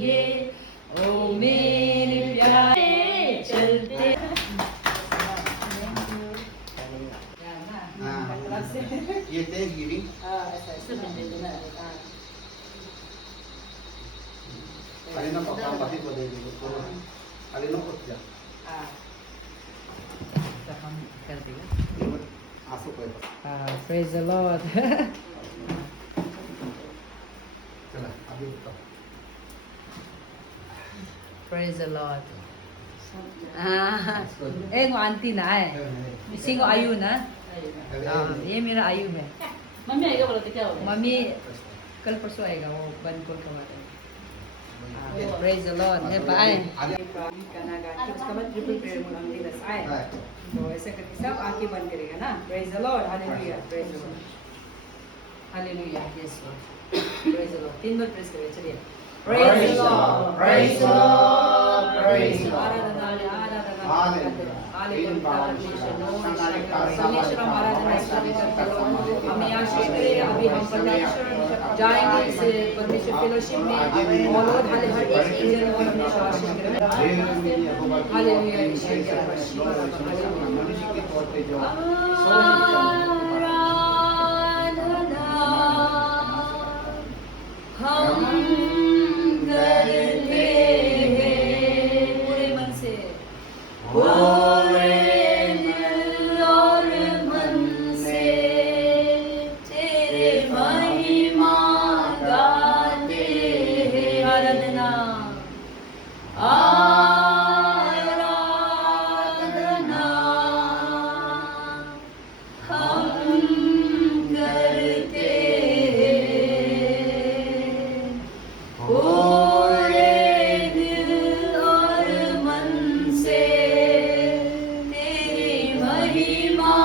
चलेंगे ओ मेरे प्यारे चलते येते गिरी alin ang pagpapatid ko din dito alin ang kutya aso ko ito praise the Lord sila abin ito praise the Lord ngo auntie na singo ayu na ये मेरा आयु है मम्मी आएगा बोला तो क्या होगा मम्मी कल परसों आएगा वो बनपुर का वाला प्रेज द लॉर्ड है बाय गाना गा के उसके बाद ट्रिपल प्रेयर में हम दिन आए तो ऐसे करके सब आंखें बंद करेगा ना praise the Lord hallelujah praise the Lord hallelujah yes Lord praise the Lord 3 bar praise करिए चलिए praise the Lord praise the Lord praise the Lord परमेश्वर हमारा हम यहाँ क्षेत्र अभी हम परमेश्वर जाएंगे इस परमेश्वर फेलोशिप में और हर एक इंजन को परमेश्वर आशीष करें हालेलुया ईश्वर की हम करते हैं पूरे मन से पूरे दिल और मन से तेरे महिमा गाते हैं आराधना आराधना हम करते पूरे दिल और मन से तेरी महिमा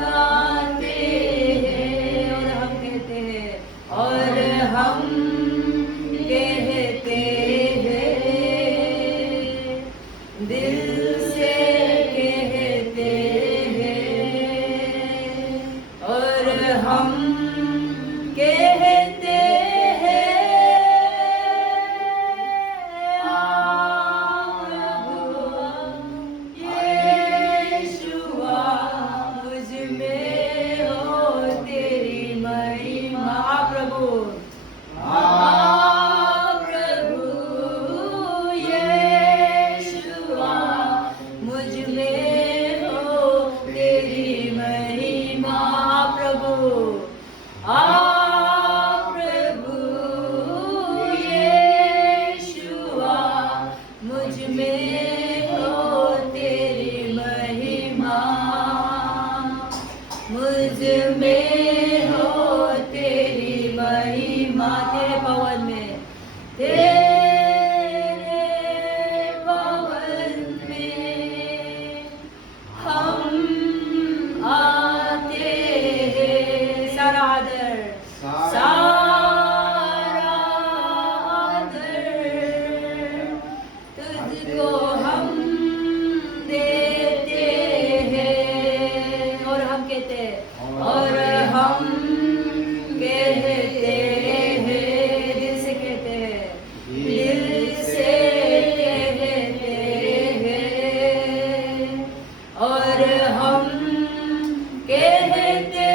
गाते हैं और हम कहते हैं दिल से कहते हैं और हम कहते मुझ में हो तेरी महिमा तेरे पवन में तेरे पवन में हम आते हैं सारा आदर तुझको हम देते हैं और हम कहते हैं और हम कहते हैं दिल से कहते हैं दिल से कहते हैं और हम कहते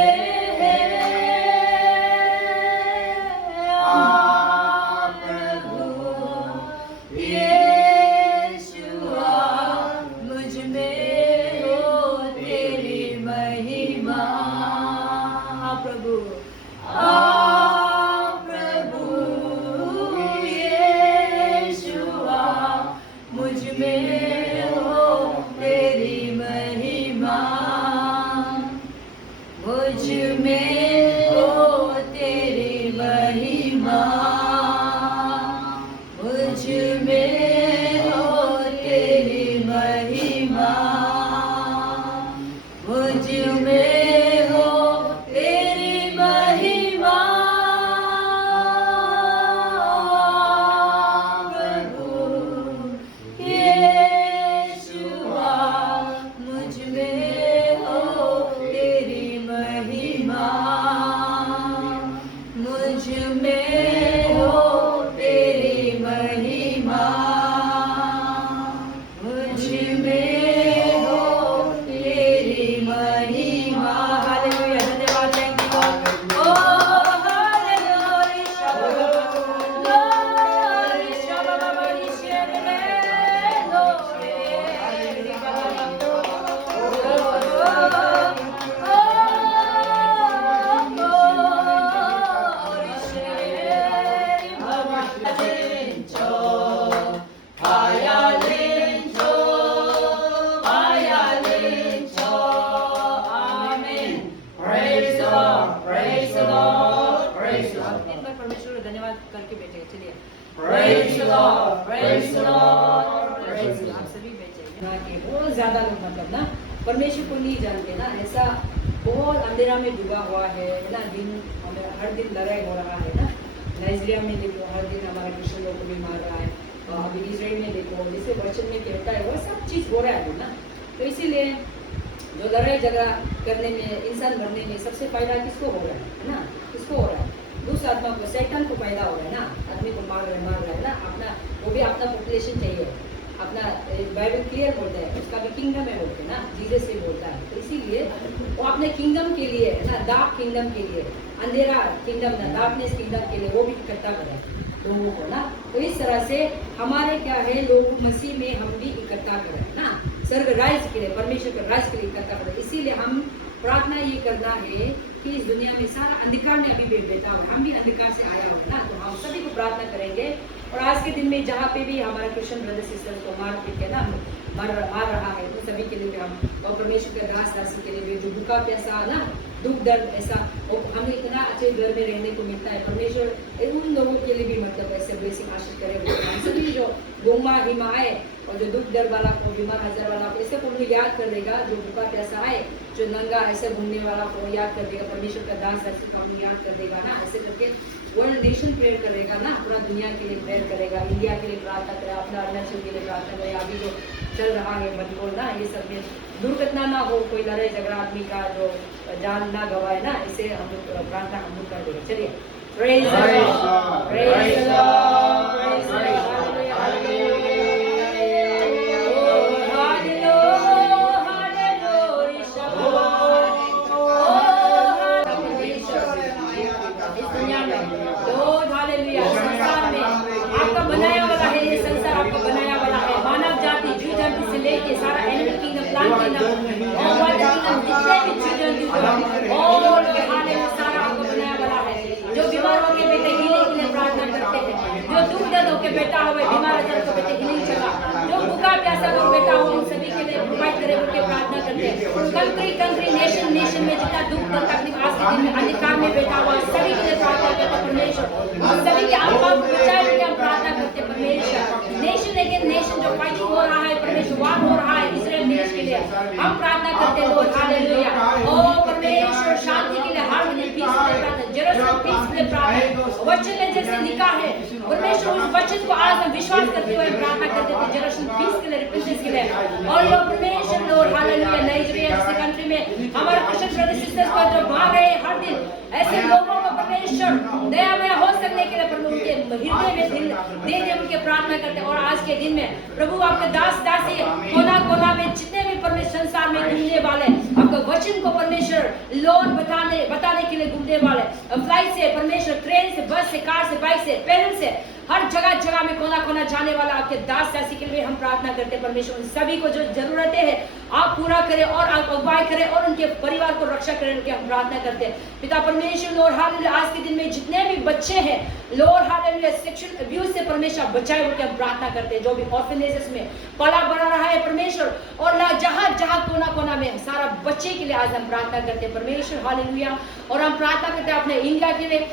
प्रभु यीशुआ मुझ में हो तेरी महिमा मुझ में हो तेरी महिमा मुझ में हो तेरी महिमा मुझ में मुझ में हो तेरी महिमा Praise the Lord, praise the Lord, praise the आप Lord. सभी बेचे ना कि बहुत ज्यादा लोग मतलब ना परमेश्वर को नहीं जानते ना, ऐसा बहुत अंधेरा में डूबा हुआ है ना, दिन हर दिन लड़ाई हो रहा है ना। नाइजीरिया में देखो हर दिन हमारा क्रिश्चियन लोग को भी मार रहा है, अभी इसराइल में देखो जैसे वचन में कहता है वो सब चीज हो रहा है ना। तो इसीलिए जो लड़ाई झगड़ा करने में, इंसान मरने में सबसे फायदा किसको हो रहा है ना, किसको हो रहा है? दूसरा आत्मा को, शैतान को फायदा हो रहा है ना, आदमी को मार रहा है ना, अपना वो भी अपना पॉपुलेशन चाहिए, अपना बाइबल क्लियर बोलता है उसका भी किंगडम है बोलते हैं ना, जीसस से बोलता है। तो इसीलिए वो अपने किंगडम के लिए है ना, डार्क किंगडम के लिए, अंधेरा किंगडम ना, डार्कनेस किंगडम के लिए वो भी इकट्ठा करें लोगों को ना। तो इस तरह से हमारे क्या है, लोग मसीह में हम भी इकट्ठा करें ना, स्वर्ग राज्य के लिए, परमेश्वर के राज्य के लिए इकट्ठा करें। इसीलिए हम प्रार्थना ये करना है कि इस दुनिया में सारा अंधकार में अभी बैठा हुआ है, हम भी अंधकार से आया हुआ है ना, तो हम सभी को प्रार्थना करेंगे। और आज के दिन में जहाँ पे भी हमारा क्रिश्चियन ब्रदर सिस्टर्स को मार पीट के ना मार रहा है, तो सभी के लिए भी हम, और परमेश्वर के दास दासी के लिए भी जो भूखा प्यासा ना, दुख दर्द ऐसा, और हमें इतना अच्छे घर में रहने को मिलता है, परमेश्वर उन लोगों के लिए भी मतलब ऐसे ब्लेसिंग आशीष करे। हम सभी जो गोमा हिमा आए और जो दुख दर्द वाला को, बीमार हजार वाला को, ऐसे को याद कर देगा, जो भूखा प्यासा आए, जो नंगा ऐसे घूमने वाला को याद कर देगा, परमेश्वर का दास दासी को हम याद कर देगा ना। ऐसे करके वर्ल्ड नेशन प्रेयर करेगा ना, पूरा दुनिया के लिए प्रेयर करेगा, इंडिया के लिए प्रार्थना करेगा, अपना अरुणाचल के लिए प्रार्थना करेगा। अभी जो चल रहा है बनकोल ना, ये सब में दुर्घटना ना हो, कोई लड़ाई झगड़ा आदमी का जो जान ना गवाए ना, इसे हम लोग प्रार्थना हम लोग कर देंगे। चलिए praise the Lord, praise the Lord, praise the Lord, hallelujah, आपका बनाया वाला है ये संसार, आपका बनाया वाला है, मानव जाति जीव जंतु से लेके सारा एनिमल किंगडम, प्लांट किंगडम और वाटर किंगडम, जितने भी जीव जंतु और खाने में सारा आपका बनाया वाला है। जो बीमार होके बेटे हीलिंग के लिए प्रार्थना करते हैं, जो दुख दर्द होके बेटा हुए बीमार है तो बेटे हीलिंग चला, जो भूखा प्यासा लोग बेटा हो उन सभी के लिए प्रोवाइड करे बोल के प्रार्थना करते हैं। कंट्री नेशन में जितना दुख दर्द तकलीफ आज के दिन में अंधकार में बेटा हुआ सभी के लिए प्रार्थना करते परमेश्वर, और सभी के आत्मा को बचाए के हम प्रार्थना करते परमेश्वर। नेशन अगेंस्ट नेशन जो फाइटिंग हो रहा है परमेश्वर, वार हो रहा है इस्राएल देश के लिए, हम प्रार्थना करते लॉर्ड हालेलुया। ओ परमेश्वर शांति के लिए, हार्मनी पीस के लिए प्रार्थना, जेरूसलम पीस के लिए प्रार्थना, वचन में जैसे लिखा है परमेश्वर उस वचन को आज हम विश्वास करते हुए प्रार्थना करते थे, जेरूसलम पीस के लिए, रिपेंटेंस के लिए। और यो परमेश्वर लॉर्ड हालेलुया, नाइजीरिया जैसे कंट्री में हमारे क्रिश्चियन ब्रदर सिस्टर्स को जो भाग रहे हैं हर दिन, ऐसे लोगों को परमेश्वर दयामय हो सकने के लिए प्रभु उनके हृदय में दिल दे दे उनके प्रार्थना करते हैं। और आज के दिन में प्रभु आपके दास दासी कोना कोना में जितने भी परमेश्वर संसार में घूमने वाले आपका वचन को परमेश्वर लॉर्ड बताने के लिए घूमने वाले, फ्लाइट से परमेश्वर, ट्रेन से, बस से, कार से, बाइक से, पैदल से, हर जगह में कोना कोना जाने वाला आपके दास दासी के लिए हम प्रार्थना करते हैं परमेश्वर, उन सभी को जो जरूरतें हैं आप पूरा करें और आप अगुवाई करें और उनके परिवार को रक्षा करें कि हम प्रार्थना करते हैं पिता परमेश्वर। लॉर्ड हालेलुया, आज के दिन में जितने भी बच्चे हैं लॉर्ड हालेलुया सेक्सुअल अब्यूज से परमेश्वर बचाए होकर हम प्रार्थना करते हैं, जो भी ऑर्फनेजेस में पला बढ़ा रहा है परमेश्वर, और जहां जहां कोना कोना में सारा बच्चे के लिए आज हम प्रार्थना करते हैं परमेश्वर हालेलुया। और हम प्रार्थना करते हैं अपने इंडिया के लिए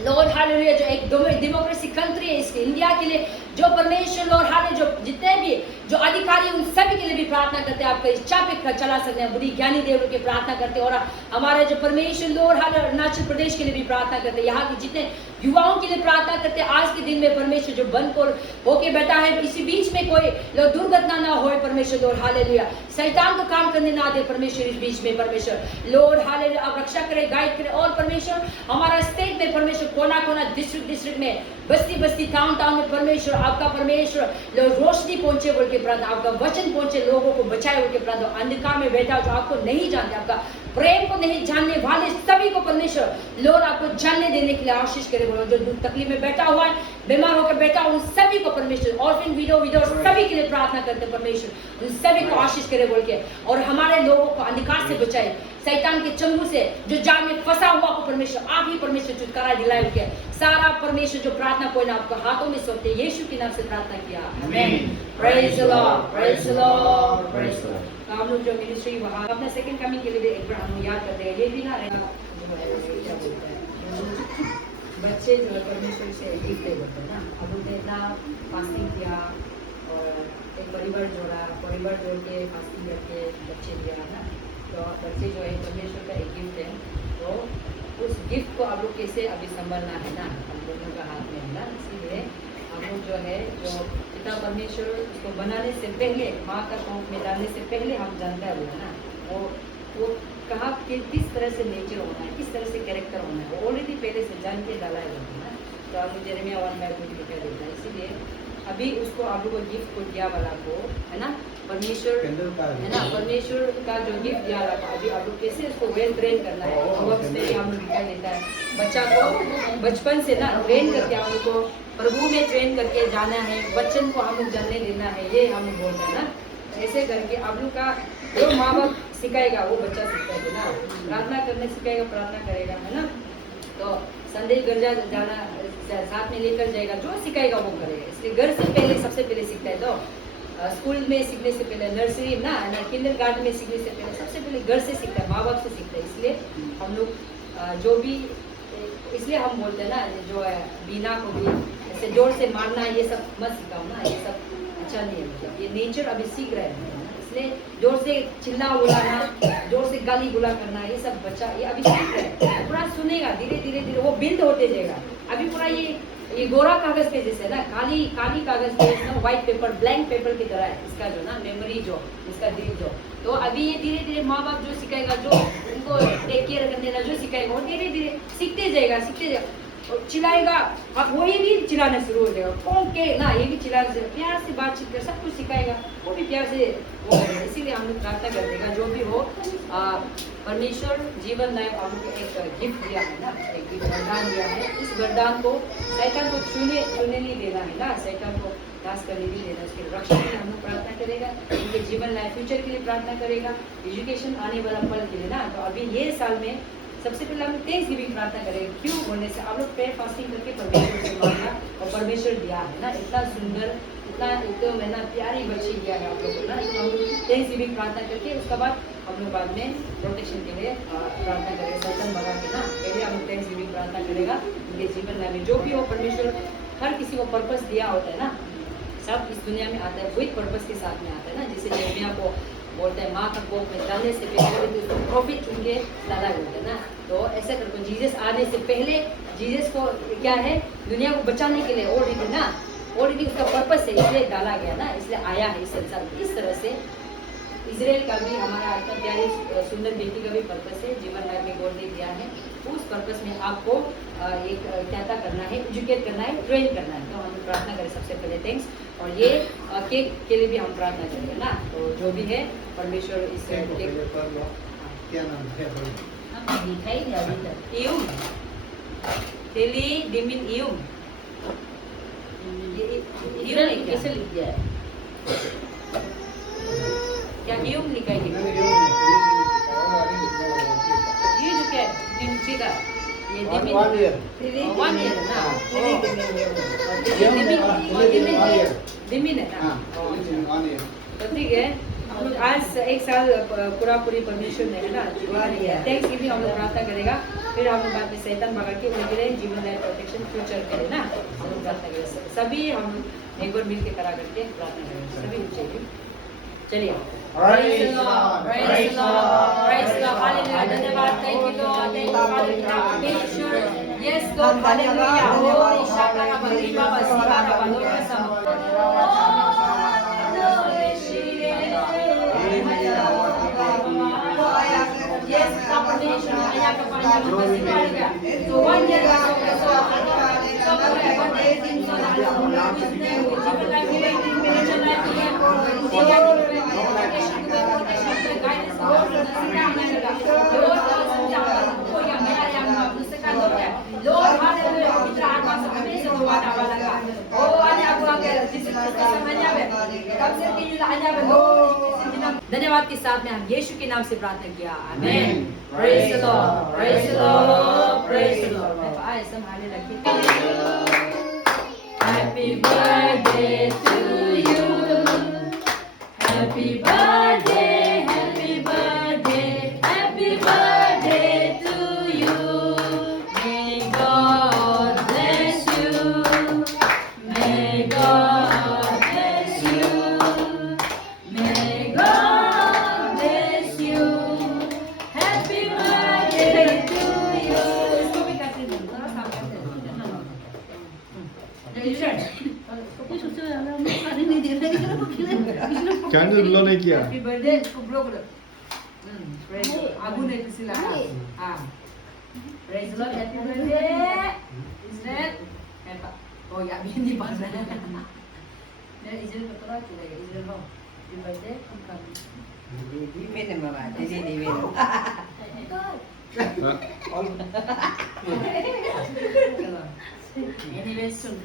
लॉर्ड हालेलुया, जो एक डेमोक्रेसी कंट्री है इसके इंडिया के लिए, जो परमेश्वर लॉर्ड हालेलुया जो जितने भी जो अधिकारी उन सभी के लिए भी प्रार्थना करते हैं, आपका इच्छा पे चला सकते हैं, बुद्धि ज्ञानी देव की प्रार्थना करते हैं। और हमारे जो परमेश्वर लॉर्ड हालेलुया अरुणाचल प्रदेश के लिए भी प्रार्थना करते हैं, यहाँ के जितने युवाओं के लिए प्रार्थना करते हैं। आज के दिन में परमेश्वर जो बनकोर होके बैठा है, इसी बीच में कोई दुर्घटना ना हो परमेश्वर लॉर्ड हालेलुया, शैतान को काम करने ना दे परमेश्वर इस बीच में परमेश्वर लॉर्ड हालेलुया, आप रक्षा करे, गाइड करे। और परमेश्वर हमारा स्टेट में परमेश्वर कोना कोना डिस्ट्रिक्ट में, बस्ती टाउन में परमेश्वर आपका परमेश्वर रोशनी पहुंचे बोल के प्रार्थना, आपका वचन पहुंचे, लोगों को बचाए बोल के प्रार्थना। अंधकार में बैठा जो आपको नहीं जानते, आपका प्रेम को नहीं जानने वाले सभी को परमेश्वर लॉर्ड आपको जानने देने के लिए आशीष करे बोलो। जो दुख तकलीफ में बैठा हुआ है, बीमार होकर बैठा उन सभी को परमेश्वर, ऑर्फन विडो सभी के लिए प्रार्थना करते परमेश्वर उन सभी को आशीष करे बोल के। और हमारे लोगों को अंधकार से बचाए, शैतान के चंगुल से जो जाल में फंसा हुआ को परमेश्वर आप ही परमेश्वर छुटकारा दिलाए के सारा परमेश्वर जो प्रार्थना कोई ना आपको हाथों में सौंपते यीशु के नाम से प्रार्थना किया, आमीन। Praise the Lord, praise the Lord, praise the Lord. हम लोग जो मिनिस्ट्री वहाँ अपना सेकंड कमिंग के लिए भी एक बार हम याद करते हैं, ये भी ना रहना जो है क्या बोलते हैं बच्चे जो है परमेश्वर से गिफ्ट देते हैं ना। अब उन्होंने इतना फास्टिंग किया और एक परिवार जोड़ा, परिवार जोड़ के फास्टिंग करके बच्चे दिया है ना। तो बच्चे जो है परमेश्वर का एक गिफ्ट है। तो उस गिफ्ट को आप लोग कैसे अभी संभालना है ना, हम लोगों का हाथ में है ना। इसीलिए हम लोग जो है जो पिता परमेश्वर उसको बनाने से पहले, माँ का कोख में डालने से पहले हम जानता है ना वो कहाँ कि किस तरह से नेचर होना है, किस तरह से कैरेक्टर होना है, वो ऑलरेडी पहले से जान के डाला है ना। तो आप यिर्मयाह 1:20 लिखा देता है। इसीलिए अभी उसको आप लोग को गिफ्ट को दिया वाला को है ना, परमेश्वर है ना, परमेश्वर का जो गिफ्ट दिया वाला अभी आप लोग कैसे उसको वेल ट्रेन करना है, वक्त में हम लोग दिखाई देता है। बच्चा को बचपन से ना ट्रेन करके हम लोग को प्रभु में ट्रेन करके जाना है, वचन को हम लोग जानने देना है, ये हम लोग बोलते हैं ना। ऐसे करके आप लोग का जो माँ बाप सिखाएगा वो बच्चा सीखेगा ना। प्रार्थना करने सिखाएगा, प्रार्थना करेगा है ना। तो संदेश घर जाना साथ में लेकर जाएगा, जो सिखाएगा वो करेगा। इसलिए घर से पहले सबसे पहले सीखता है। तो स्कूल में सीखने से पहले, नर्सरी ना किंडरगार्टन में सीखने से पहले सबसे पहले घर से सीखता है, माँ बाप से सीखता है। इसलिए हम लोग जो भी, इसलिए हम बोलते हैं ना जो है बीना को भी ऐसे जोर से मारना ये सब मत सिखाओ ना, ये सब अच्छा नहीं है। मतलब ये नेचर अभी सीख रहे हैं, इसलिए जोर से चिल्ला बुलाना, जोर से गाली गुला करना, ये सब बच्चा ये अभी सीख रहे हैं। पूरा सुनेगा, धीरे धीरे धीरे वो बिल्ड होते जाएगा। अभी पूरा ये गोरा कागज पे जैसे ना, काली कागज पे ना, व्हाइट पेपर, ब्लैंक पेपर की तरह है इसका जो ना मेमोरी, जो इसका दिल जो। तो अभी ये धीरे धीरे माँ बाप जो सिखाएगा, जो उनको टेक केयर करने का जो सिखाएगा, वो धीरे धीरे सीखते जाएगा। और चिल्लाएगा, अब वो ये भी चिल्लाना शुरू हो जाएगा, कौन के ना, ये भी चिल्लाने से, प्यार से बातचीत कर, सब कुछ सिखाएगा, वो भी प्यार से वो करेगा। इसीलिए हम लोग प्रार्थना कर देगा जो भी हो, परमेश्वर जीवन लाइफ हम लोग को एक गिफ्ट दिया है ना, एक गिफ्ट वरदान दिया है। इस वरदान को शैतान को छूने नहीं देना है ना, शैतान को नाश करने नहीं देना। उसके रक्षा के लिए हम लोग प्रार्थना करेगा, उनके जीवन लाइफ फ्यूचर के लिए प्रार्थना करेगा, एजुकेशन आने वाला पल के लिए ना। तो अभी ये साल में सबसे पहले हम थैंक्स गिविंग प्रार्थना करेंगे। क्यों बोलने से आप लोग प्रेयर फास्टिंग करके परमेश्वर से मांगा और परमेश्वर दिया है ना, इतना सुंदर, इतना एकदम है ना प्यारी बच्ची दिया है आप लोगों को ना। तो हम लोग थैंक्स गिविंग प्रार्थना करके उसके बाद हम लोग बाद में प्रोटेक्शन के लिए प्रार्थना करेंगे, सैतान भगा के ना। पहले हम लोग थैंक्स गिविंग प्रार्थना करेगा उनके जीवन में जो भी हो। परमेश्वर हर किसी को पर्पस दिया होता है ना, सब इस दुनिया में आता है विद पर्पस के साथ में आता है ना। जैसे यिर्मयाह को बोलते हैं माँ का कोख में डालने से पहले प्रॉफिट चुन के डाला होता है ना। तो ऐसा करके जीसस आने से पहले जीसस को क्या है, दुनिया को बचाने के लिए ऑलरेडी ना, ऑलरेडी उसका पर्पस है, इसलिए डाला गया ना, इसलिए आया है इस संसार में। इस तरह से इजराइल का भी, हमारा इतना प्यारी सुंदर बेटी का भी पर्पस है, जीवन लाइफ में गॉड ने दिया है। उस पर्पस में आपको एक क्या करना है, एजुकेट करना है, ट्रेन करना है। तो हम प्रार्थना करें सबसे पहले थैंक्स। और ये केक के लिए भी हम प्रार्थना करेंगे ना। तो जो भी है परमेश्वर इस केक, क्या नाम है? इयुम तेली डिमिन इयुम, इयुम कैसे लिख दिया है, क्या इयुम लिखा है? ये जो क्या नीचे का ये डिमिन 1 ईयर ना, डिमिन है ना। तो ठीक है, हम लोग आज 1 साल पूरी परमेश्वर ने है ना थैंक्स गिविंग हम लोग प्रार्थना करेगा। फिर हम लोग बाद में शैतान भगा के उनके लिए जीवन लाइफ प्रोटेक्शन फ्यूचर करे ना, हम लोग प्रार्थना करेंगे। सभी हम एक बार मिल के करा करके प्रार्थना करेंगे, सभी बच्चे। चलिए Praise the Lord, praise the Lord, praise the Lord, hallelujah, धन्यवाद, thank you Lord, thank you परमेश्वर, yes Lord, hallelujah, glory, shakara bariba basira balora sam, yes परमेश्वर आया का पानी में बसिया गया, तो 1 year का सब है 1 दिन का जीवन लाइफ में मिशन लाइफ में धन्यवाद के साथ में हम यीशु के नाम से प्रार्थना किया, आमीन। Praise the Lord, praise the Lord, praise the Lord. आए संभाले रखिए। Happy birthday to you, happy birthday, happy birthday, happy birthday to you. May God नहीं दे रहे कैंडल ब्लो नहीं किया हैप्पी बर्थडे इसको ब्लो करो प्रेज आगू ने किसी ला हां praise Lord happy birthday Israel happy oh ya bien di pasar ya Israel betul lah kita ya Israel mau di berde kan di mana mama jadi di mana anyway soon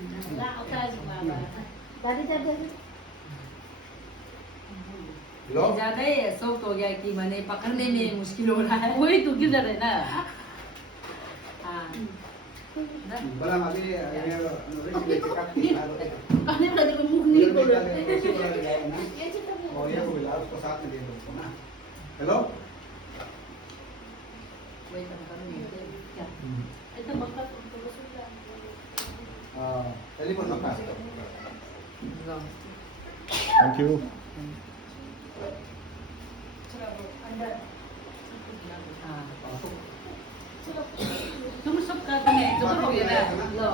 लो ज्यादा ही soft हो गया कि मैंने पकड़ने में मुश्किल हो रहा है वही तो किधर है ना हाँ बड़ा अभी ये नोटिस लेके काटती है कहने लगे तो मुंह नहीं बोल रहे और ये को मिला उसको साथ में दे दो ना हेलो वही तो पकड़ने ऐसा बक्का टेलीफोन में पास दो थैंक यू हाँ तुम सब करते हैं जो हो गया ना लो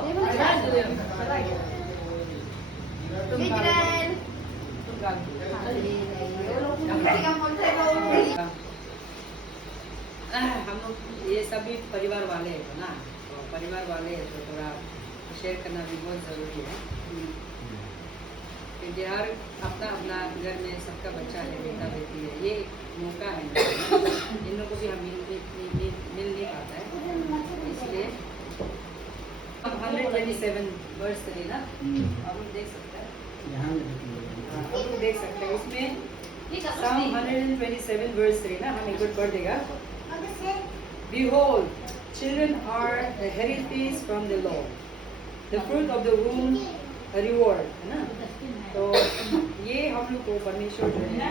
तुम हम लोग ये सभी परिवार वाले हैं ना तो परिवार वाले हैं तो थोड़ा शेयर करना भी बहुत ज़रूरी है क्योंकि हर अपना अपना घर में सबका बच्चा है बेटा बेटी है ये एक मौका है इन लोगों को भी हम मिल नहीं पाता है इसलिए 127 वर्ष है ना आप लोग देख सकते हैं आप लोग देख सकते हैं उसमें Psalm 127 verse 3 ना हम एक बार पढ़ देगा Behold, children are the heritage from the Lord, the fruit of the womb a reward, है ना? तो ये हम लोग को परमेश्वर जो है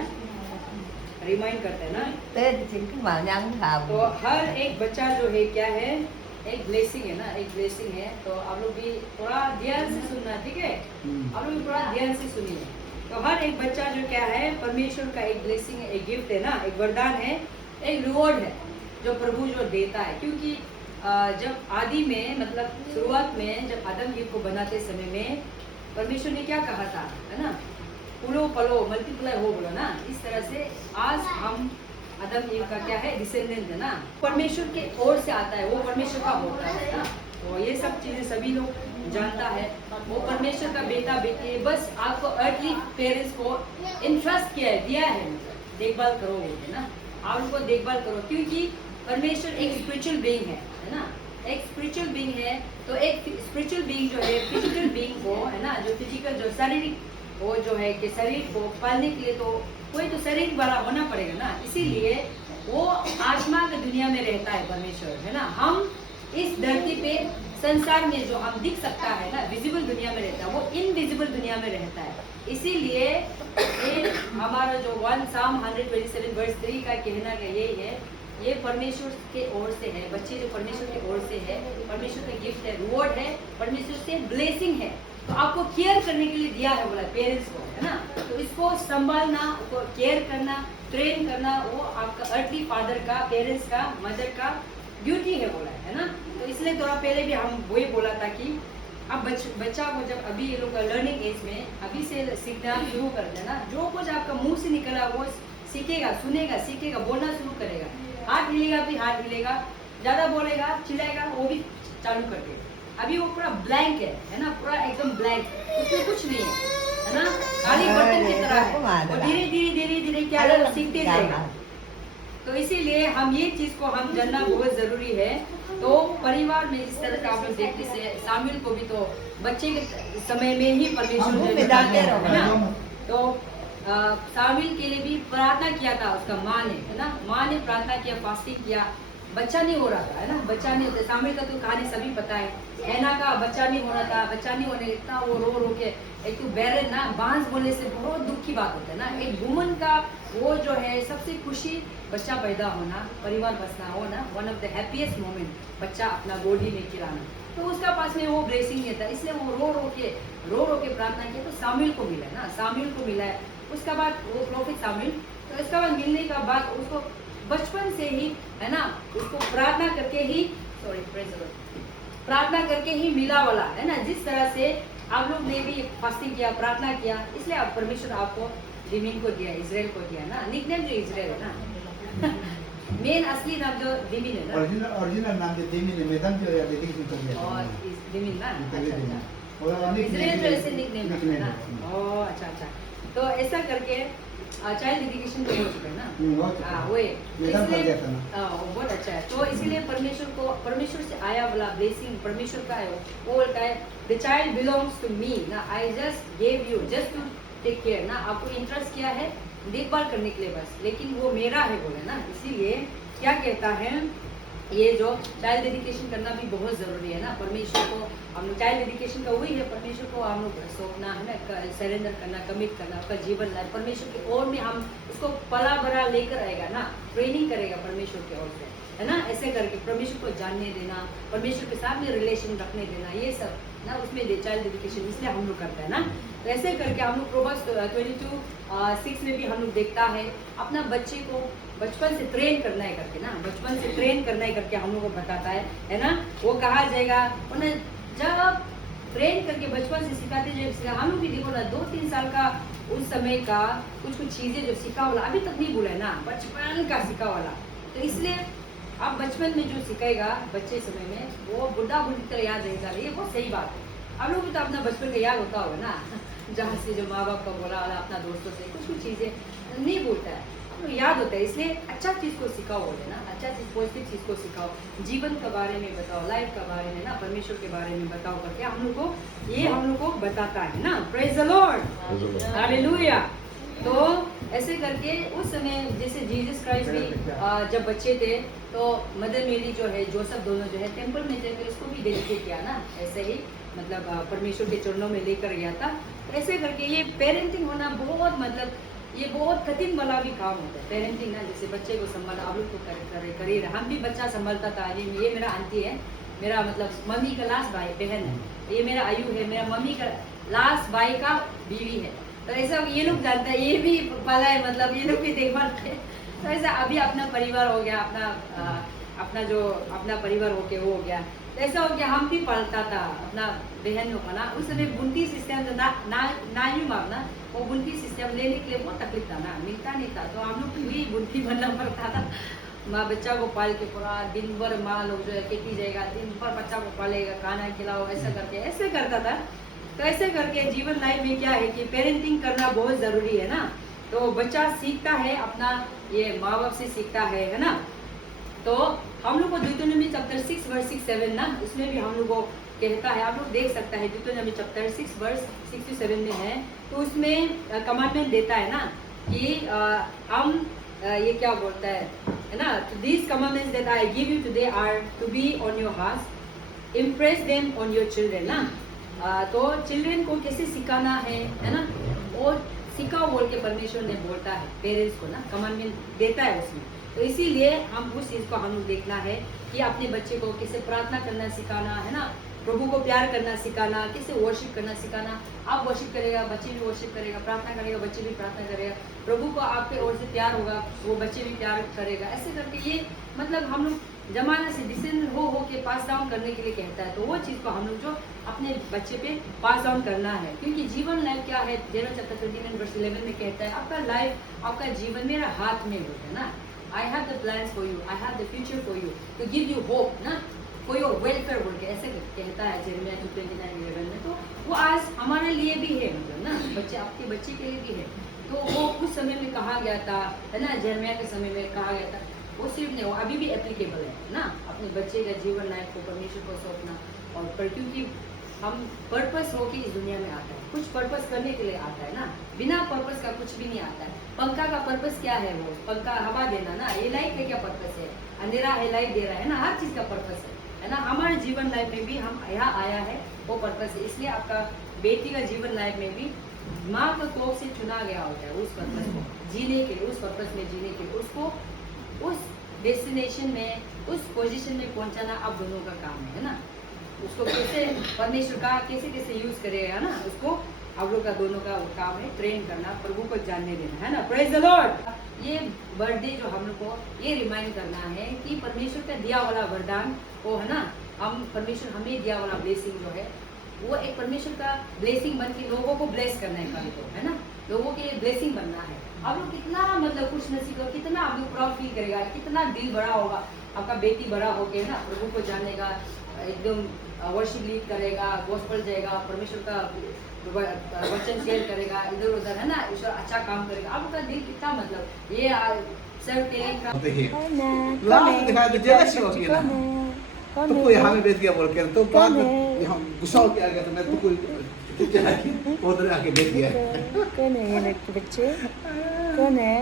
रिमाइंड करते हैं ना तो हर एक बच्चा जो है क्या है एक ब्लेसिंग है ना एक ब्लेसिंग है तो आप लोग भी थोड़ा ध्यान से सुनना ठीक है आप लोग भी थोड़ा ध्यान से सुनिए तो हर एक बच्चा जो क्या है परमेश्वर का एक ब्लेसिंग है एक गिफ्ट है ना एक वरदान है एक रिवॉर्ड है जो प्रभु जो देता है क्योंकि जब आदि में मतलब शुरुआत में जब आदम ईव को बनाते समय में परमेश्वर ने क्या कहा था है ना फूलो पलो मल्टीप्लाई हो बोला ना इस तरह से आज हम आदम ईव का क्या है डिसेंडेंट है ना परमेश्वर के ओर से आता है वो परमेश्वर का होता है ना तो ये सब चीजें सभी लोग जानता है वो परमेश्वर का बेटा बेटी बस आपको अर्थली पेरेंट्स को इंटरेस्ट किया है दिया है देखभाल करो है ना आप उनको देखभाल करो क्योंकि परमेश्वर एक स्पिरिचुअल बीइंग है ना एक स्पिरिचुअल बीइंग है तो एक स्पिरिचुअल बीइंग जो है फिजिकल बीइंग को है ना जो फिजिकल जो शारीरिक वो जो है कि शरीर को पालने के लिए तो कोई तो शरीर वाला होना पड़ेगा ना इसीलिए वो आत्मा की दुनिया में रहता है परमेश्वर है ना हम इस धरती पे संसार में जो हम दिख सकता है ना विजिबल दुनिया में रहता है वो इनविजिबल दुनिया में रहता है इसीलिए ये हमारा जो 1 Psalm 127 verse 3 का कहना का यही है ये परमेश्वर के ओर से है बच्चे जो परमेश्वर के ओर से है परमेश्वर का गिफ्ट है रिवॉर्ड है परमेश्वर से ब्लेसिंग है तो आपको केयर करने के लिए दिया है बोला पेरेंट्स को है ना तो इसको संभालना उसको केयर करना ट्रेन करना वो आपका अर्थली फादर का पेरेंट्स का मदर का ड्यूटी है बोला है ना तो इसलिए थोड़ा पहले भी हम वही बोला था कि अब बच्चा को जब अभी ये लोग लर्निंग एज में अभी से सीखना शुरू कर देना जो कुछ आपका मुंह से निकला वो सीखेगा सुनेगा सीखेगा बोलना शुरू करेगा हाथ हिलेगा भी हाथ हिलेगा ज्यादा बोलेगा चिल्लाएगा वो भी चालू कर देगा अभी वो पूरा ब्लैंक है ना पूरा एकदम ब्लैंक उसमें कुछ नहीं है ना खाली बर्तन की तरह है और धीरे धीरे धीरे धीरे क्या सीखते जाएगा तो इसीलिए हम ये चीज को हम जानना बहुत जरूरी है तो परिवार में इस तरह का आप लोग देखने से शामिल को भी तो बच्चे के समय में ही परमेश्वर तो शामिल के लिए भी प्रार्थना किया था उसका माँ ने है ना माँ ने प्रार्थना किया फास्टिंग किया बच्चा नहीं हो रहा था है ना बच्चा नहीं होता शामिल का तो कहानी सभी पता है हैना का बच्चा नहीं होना था बच्चा नहीं होने इतना वो रो रो के एक तो बैरन ना बांस बोलने से बहुत दुख की बात होता है ना एक वुमन का वो जो है सबसे खुशी बच्चा पैदा होना परिवार बसना हो ना one of the happiest moment बच्चा अपना गोदी में खिलाना तो उसका पास में वो ब्लेसिंग नहीं था इसलिए वो रो रो के प्रार्थना किया तो शामिल को मिला ना शामिल को मिला है उसका बाद वो प्रॉफिट शामिल तो इसका बाद मिलने का बाद उसको बचपन से ही है ना उसको प्रार्थना करके ही प्रार्थना करके ही मिला वाला है ना जिस तरह से आप लोग ने भी फास्टिंग किया, प्रार्थना किया, इसलिए आप परमेश्वर आपको दिमिन को दिया, इजराइल को दिया ना। निकनेम जो इजराइल है ना मेन असली नाम जो दिमिन है ना, ओरिजिनल नाम जो दिमिन है, मैदान जो है डेडिकेशन कर दिया और दिमिन ना, दिमिन। और इजराइल जो ऐसे निकनेम है ना। ओह अच्छा, तो ऐसा करके चाइल्ड डेडिकेशन तो हो चुका है ना। हाँ वो इसलिए बहुत अच्छा है। तो इसीलिए परमेश्वर से आया वाला ब्लेसिंग परमेश्वर का है। वो बोलता है the child belongs to me ना, I just gave you just to take care ना। आपको इंटरेस्ट किया है देखभाल करने के लिए बस, लेकिन वो मेरा है बोले ना। इसीलिए क्या कहता है, ये जो चाइल्ड डेडिकेशन करना भी बहुत ज़रूरी है ना। परमेश्वर को हम लोग चाइल्ड डेडिकेशन का वही है, परमेश्वर को हम लोग सौंपना है ना, सरेंडर करना, कमिट करना, आपका जीवन लाइफ परमेश्वर की ओर में हम उसको पला बड़ा लेकर आएगा ना, ट्रेनिंग करेगा परमेश्वर की ओर से, है ना। ऐसे करके परमेश्वर को जानने देना, परमेश्वर के साथ में रिलेशन रखने देना, ये सब ना उसमें चाइल्ड डेडिकेशन इसलिए हम लोग करते हैं ना। तो ऐसे करके हम लोग प्रोवर्ब्स 22:6 में भी हम लोग देखता है अपना बच्चे को बचपन से ट्रेन करना है करके ना, बचपन से ट्रेन करना है करके हम लोग को बताता है ना। वो कहा जाएगा उन्हें जब आप ट्रेन करके बचपन से सिखाते जाए, हम लोग भी देखो ना 2-3 साल का उस समय का कुछ चीजें जो सीखा वाला अभी तक नहीं बोला है ना, बचपन का सीखा वाला। तो इसलिए आप बचपन में जो सिखाएगा बच्चे समय में वो बुढ़ा बुढ़ी तरह याद रहेगा, ये बहुत सही बात है। आप लोग भी तो अपना बचपन का याद होता होगा ना, जहाँ से जो माँ बाप का बोला वाला अपना दोस्तों से कुछ चीजें नहीं बोलता है, आपको याद होता है। इसलिए अच्छा चीज को सिखाओ बोले ना, अच्छा चीज पॉजिटिव चीज को सिखाओ, जीवन के बारे में बताओ, लाइफ के बारे में ना, परमेश्वर के बारे में बताओ करके हम लोग को ये हम लोग को बताता है ना। Praise the Lord, hallelujah. तो ऐसे करके उस समय जैसे जीसस क्राइस्ट भी जब बच्चे थे तो मदर मेरी जो है, जोसेफ दोनों जो है टेंपल में जाकर इसको भी डेडिकेट किया ना, ऐसे ही मतलब परमेश्वर के चरणों में लेकर गया था। तो ऐसे करके ये पेरेंटिंग होना बहुत मतलब ये बहुत कठिन वाला भी काम होता है पेरेंटिंग ना। जैसे बच्चे को संभालना आप लोग तो कर ही रहे, हम भी बच्चा संभालता था। ये मेरा आंटी है, मेरा मतलब मम्मी का लास्ट भाई बहन है, ये मेरा आयु है, मेरा मम्मी का लास्ट भाई का बीवी है। तो ऐसा ये लोग जानते हैं, ये भी पाला है, मतलब ये लोग भी देखभाल है। तो ऐसा अभी अपना परिवार हो गया, अपना परिवार हो के वो हो गया। तो ऐसा हो गया हम भी पालता था अपना बहनों का ना। उस समय बुनती सिस्टम ना वो बुनती सिस्टम लेने के लिए बहुत तकलीफ था ना, मिलता नहीं था। तो हम लोग भी बुनती बनना पड़ता था। माँ बच्चा को पाल के पूरा दिन भर माँ लोग जो है खेती जाएगा, दिन भर बच्चा को पालेगा, खाना खिलाओ, ऐसा करके ऐसे करता था। तो ऐसे करके जीवन लाइफ में क्या है कि पेरेंटिंग करना बहुत जरूरी है ना। तो बच्चा सीखता है अपना ये माँ बाप से सीखता है ना। तो हम लोग को ड्यूटोनॉमी चैप्टर 6 वर्स 6-7 ना, उसमें भी हम लोग को कहता है, आप लोग देख सकता है ड्यूटोनॉमी चैप्टर 6 वर्स 6-7 में है। तो उसमें कमांडमेंट देता है ना कि हम ये क्या बोलता है ना, these commandments that I give you today are to be on your hearts, impress them on your children ना। तो चिल्ड्रन को कैसे सिखाना है ना, और सिखाओ बोल के परमेश्वर ने बोलता है पेरेंट्स को ना, कमांडमेंट देता है उसमें। तो इसीलिए हम उस चीज को हम लोग देखना है कि अपने बच्चे को कैसे प्रार्थना करना सिखाना है ना, प्रभु को प्यार करना सिखाना, कैसे वर्शिप करना सिखाना। आप वर्शिप करेगा बच्चे भी वर्शिप करेगा, प्रार्थना करेगा बच्चे भी प्रार्थना करेगा, प्रभु को आपके ओर से प्यार होगा वो बच्चे भी प्यार करेगा। ऐसे करके ये मतलब हम लोग जमाना से डिसेंड हो के पास डाउन करने के लिए कहता है। तो वो चीज़ को हम लोग जो अपने बच्चे पे पास डाउन करना है, क्योंकि जीवन लाइफ क्या है, जेरोम चैप्टर 13 वर्स 11 में कहता है आपका लाइफ आपका जीवन मेरा हाथ में होता है ना। I have the plans for you, I have the future for you to give you hope ना, फॉर योर वेलफेयर बोल के ऐसे कहता है जेरेमिया 29:11 में। तो वो आज हमारे लिए भी है, मतलब ना बच्चे आपके बच्चे के लिए भी है। तो वो उस समय में कहा गया था है ना, जेरेमिया के समय में कहा गया था, वो सिर्फ नहीं, वो अभी भी एप्लीकेबल है ना, अपने बच्चे का जीवन लाइफ को परमेश्वर को सौंपना। और पर क्योंकि हम पर्पस हो के इस दुनिया में आता है, कुछ पर्पस करने के लिए आता है ना, बिना पर्पस का कुछ भी नहीं आता है। पंखा का पर्पस क्या है, वो पंखा हवा देना ना, ये लाइट का क्या पर्पस है, अंधेरा है लाइट दे रहा है ना, हर चीज का पर्पस है ना। हमारे जीवन लाइफ में भी हम यहाँ आया है वो पर्पस है। इसलिए आपका बेटी का जीवन लाइफ में भी माँ के कोख से चुना गया होता है उस पर्पस को जीने के लिए, उस पर्पस में जीने के लिए, उसको उस डेस्टिनेशन में, उस पोजीशन में पहुंचाना आप दोनों का काम है ना। उसको कैसे परमेश्वर का कैसे यूज करेगा ना, उसको आप लोग का दोनों का काम है ट्रेन करना, प्रभु को जानने देना है ना। Praise the Lord. ये बर्थडे जो हम लोग को ये रिमाइंड करना है कि परमेश्वर का दिया वाला वरदान वो है ना, हम परमेश्वर हमें दिया वाला ब्लेसिंग जो है वो एक परमेश्वर का ब्लेसिंग बन के लोगों को ब्लेस करना है कल को, है ना, लोगों के लिए ब्लेसिंग बनना है। आप लोग कितना मतलब खुश नसीब हो, कितना आप लोग प्राउड फील करेगा, कितना दिल बड़ा होगा आपका बेटी बड़ा होके ना प्रभु को जानेगा, एकदम वर्शिप लीड करेगा, गॉस्पेल जाएगा, परमेश्वर का वचन शेयर करेगा, इधर उधर, है ना, ईश्वर अच्छा काम करेगा। आपका दिल कितना मतलब ये सेल्फ टेलिंग का लास्ट दिखाया तो जेलस हो गया ना, तो कोई यहाँ में बैठ गया बोल के, तो बाद में यहाँ गुस्सा हो गया तो मैं तो कोई उधर आके बैठ गया। कौन है ये लड़के बच्चे? कौन है?